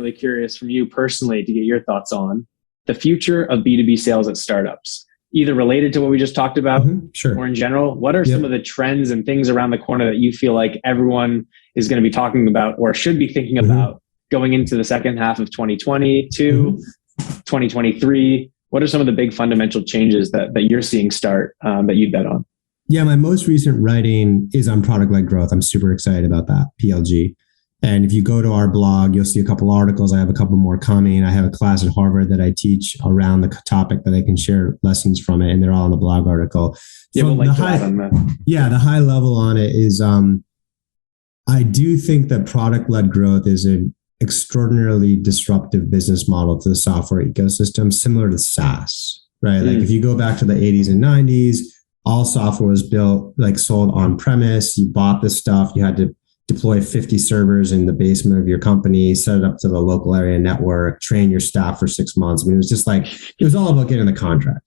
really curious from you personally to get your thoughts on the future of B2B sales at startups, either related to what we just talked about Sure. or in general. What are some of the trends and things around the corner that you feel like everyone is going to be talking about or should be thinking about going into the second half of 2022, 2023? What are some of the big fundamental changes that you're seeing start that you'd bet on? Yeah, my most recent writing is on product-led growth. I'm super excited about that, PLG. And if you go to our blog, you'll see a couple articles. I have a couple more coming. I have a class at Harvard that I teach around the topic that I can share lessons from it, and they're all in the blog article. Yeah, we'll link to that on that. Yeah, the high level on it is I do think that product-led growth is an extraordinarily disruptive business model to the software ecosystem, similar to SaaS, right? Like if you go back to the 80s and 90s, all software was built, like sold on premise. You bought this stuff. You had to deploy 50 servers in the basement of your company, set it up to the local area network, train your staff for 6 months. I mean, it was just like, it was all about getting the contract.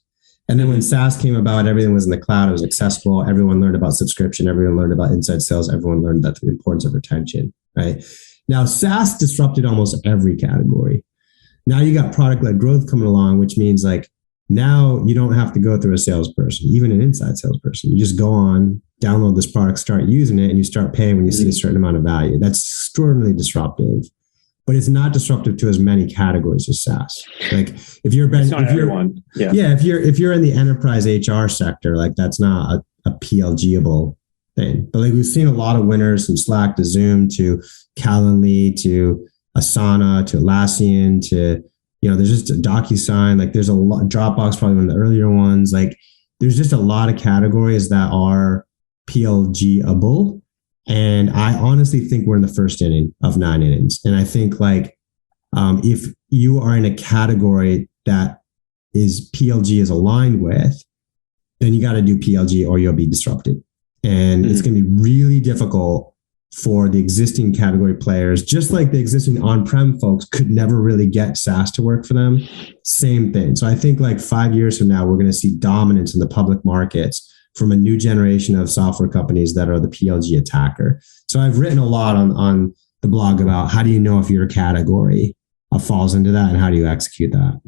And then when SaaS came about, everything was in the cloud. It was accessible. Everyone learned about subscription. Everyone learned about inside sales. Everyone learned that the importance of retention, right? Now, SaaS disrupted almost every category. Now you got product-led growth coming along, which means like now you don't have to go through a salesperson, even an inside salesperson. You just go on, download this product, start using it, and you start paying when you see a certain amount of value. That's extraordinarily disruptive, but it's not disruptive to as many categories as SaaS. Like if you're in the enterprise HR sector, like that's not a PLG-able thing. But like we've seen a lot of winners from Slack to Zoom to Calendly to Asana to Atlassian to, there's just a DocuSign, like there's a lot, Dropbox, probably one of the earlier ones. Like there's just a lot of categories that are PLG-able. And I honestly think we're in the first inning of 9 innings. And I think like, if you are in a category that is PLG is aligned with, then you got to do PLG or you'll be disrupted. And it's going to be really difficult for the existing category players, just like the existing on-prem folks could never really get SaaS to work for them. Same thing. So I think like 5 years from now, we're going to see dominance in the public markets from a new generation of software companies that are the PLG attacker. So I've written a lot on the blog about how do you know if your category falls into that and how do you execute that?